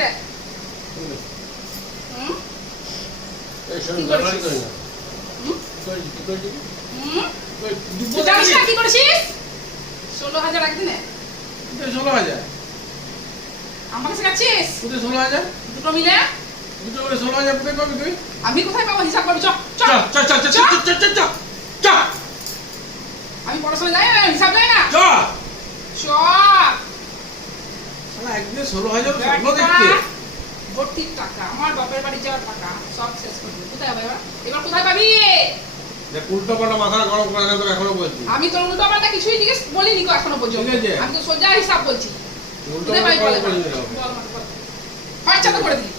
রে এই শোন দাঁড়াই করি না কি করছিস তুই জানিস না কি করেছিস 16,000 একদিনে 16,000 আমার কাছে গেছিস তুই 16,000 দুটো মিলে দুটো করে 16,000 কোথায় পাবি তুই আমি কোথায় পাবো হিসাব করবি চল চল চল চল চল চল চল চল চল আমি পড়াশোনা যাই না হিসাব যাই না চল চল শালা একদিনে 16,000 স্বপ্ন দেখছে ভর্তি টাকা আমার বাপের বাড়ি যাওয়ার টাকা সব শেষ করে দিবি কোথায় হবে এবার কোথায় পাবি যে উল্টো পাল্টা মাথা গরম করে না তো এখনো বলছি আমি তোর উল্টো পাল্টা কিছুই জিজ্ঞেস বলিনি কো এখনো পর্যন্ত ঠিক আছে। আমি তো সোজা হিসাব বলছি উল্টো কোথায় পাবি পাল্টা বল করে দিলাম খরচা তো করে দিলি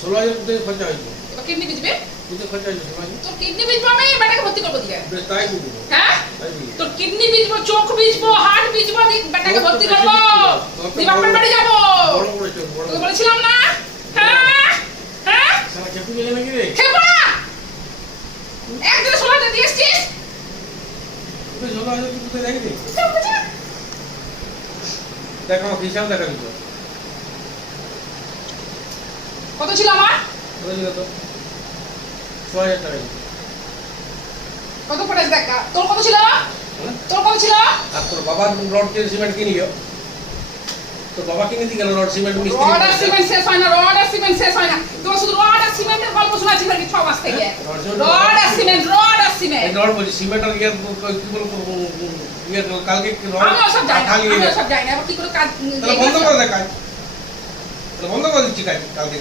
16,000 কোথায় খরচা হয়েছে এবার কিডনি বেচবে কোথায় খরচা হয়েছে 16,000 তোর কিডনি বেচবো আমি বেটাকে ভর্তি করবো দিকে বেশ তাই করবো হ্যাঁ তাই করবো তোর কিডনি বেচবো চোখ বেচবো হার্ট বেচবো বেটাকে ভর্তি করবো তুই বাপের বাড়ি যাবো বড় করে চোখ বড় তোকে বলেছিলাম না হ্যাঁ হ্যাঁ শালা খেপি গেলে নাকি রে খেপো না একদিনে 16,000 দিয়ে এসছিস তুই 16,000 তুই কোথায় দেখলি দেখ আমার হিসাব দেখা দিত কত ছিল আমার বুঝলি তো 6,000 টাকা কত পড়েছে দেখা তোর কত ছিল তোর কত ছিল আর তোর বাবার রড সিমেন্ট কিনিও তোর বাবা কিনে দিয়ে গেল রড সিমেন্ট মিস্ত্রি রড আর সিমেন্ট শেষ হয় না রড আর সিমেন্ট শেষ হয় না তোমার শুধু রড আর সিমেন্টের গল্প শোনাচ্ছি নাকি 6 মাস থেকে রড আর সিমেন্ট এই রড বলি সিমেন্ট আর ইয়ে কি বলবো ইয়ে কালকে আমি সব জানি না আমি সব জানি না এবার কি করে কাজ তাহলে বন্ধ করে দে কাজ তাহলে বন্ধ করে দিচ্ছি কাজ কালকে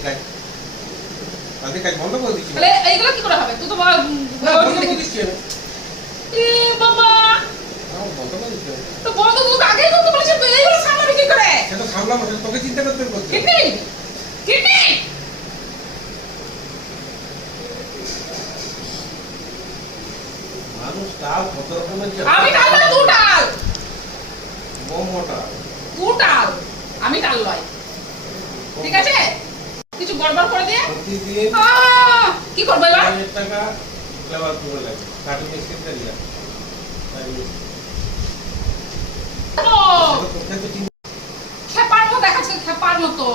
কাজ বন্ধ করে দিচ্ছি তাহলে এইগুলো কি করে হবে তুই তো না বন্ধ করে দিচ্ছি আমি এ বাবা বন্ধ করে দিচ্ছি তো বন্ধ তুই আগে করতে বলেছিস তুই এইগুলো সামলাবি কি করে সেটা সামলাবো সেটা তোকে চিন্তা করতে বলছি কিডনি কিডনি মানুষ তাও কত রকমের আমি টাল না তুই টাল বম মোটা তুই টাল আমি টাল লয় ঠিক আছে কিছু গড়বড় করে দিয়ে প্রতিদিন কি করবে এবার 1,000 টাকা লেবার করে লাগে কাটি মিস্ত্রি দিয়া খেপার মতো দেখাচ্ছে খেপার মতো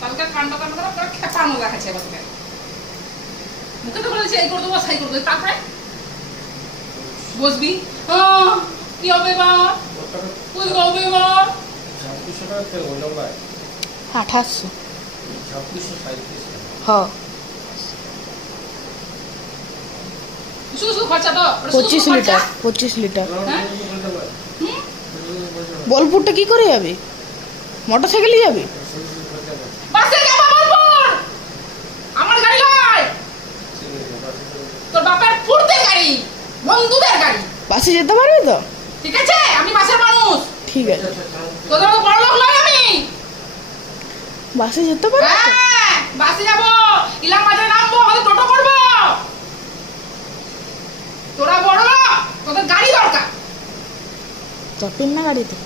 কালকে কাণ্ড কাণ্ড করে খেপার মতো দেখাচ্ছে এবার তোকে মুখে তো বলেছে এই করে দেবো সেই করে দেবো তারপরে বসবি কি হবে এবার তুই হবে এবার 2600 টাকা তেল হলো ভাই 2800 2637 হ্যাঁ শুধু শুধু খরচা তো 25 লিটার 25 লিটার হ্যাঁ? বোলপুরটা কি করে যাবে মোটরসাইকেলে যাবে বাসে যাবো বলপুর আমার গাড়ি নয় তোর বাপের পুরতের গাড়ি বন্ধুদের গাড়ি বাসে যেতে পারবে তো ঠিক আছে আমি বাসের মানুষ ঠিক আছে তোদের মতো বড় লোক নয় আমি বাসে যেতে পারবে তো? হ্যাঁ বাসে যাবো ইলাম বাজারে নামবো হয়তো টোটো করবো তোরা বড় লোক তোদের গাড়ি দরকার চাপেন না গাড়িতে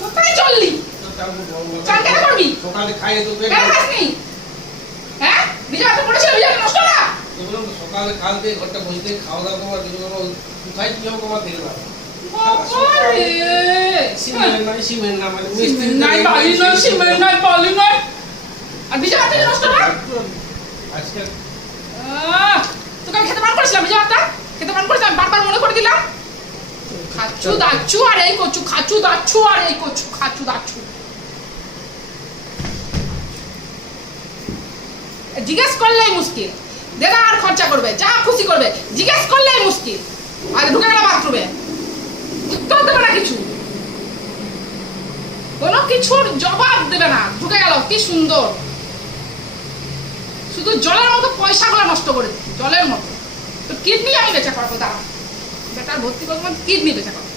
কোথায় চললি চান কেন করবি সকালে খাইয়ে তো পেট কেন খাসনি হ্যাঁ বিজা তো পড়েছিল বিজা নষ্ট না সকালে কালকে ঘরটা বসতে খাওয়া দাওয়া তোমার কিছু কোথায় কি হবে তোমার দেখে না বাবারে সিমেন্ট না মানে নাই বালি নয় সিমেন্ট নাই বালি নয় আর বিজা হাতে নষ্ট না আজকে তোকে আমি খেতে পান করেছিলাম বিজা হাতটা খেতে পান করেছিলাম বারবার মনে করে দিলাম খাচ্ছু দাচ্ছু আর এই কচু খাচ্ছু দাচ্ছু আর এই কচু খাচ্ছু দাচ্ছু জিজ্ঞেস করলেই মুশকিল দাদা আর খরচা করবে যা খুশি করবে জিজ্ঞেস করলেই মুশকিল আর ঢুকে গেল বাথরুমে উত্তর দেবে না কিছু কোনো কিছুর জবাব দেবে না ঢুকে গেল কি সুন্দর শুধু জলের মতো পয়সাগুলো নষ্ট করে জলের মতো তো কিডনি আমি বেচা করবো দাঁড়া বেটার ভর্তি করবো কিডনি বেচা করবো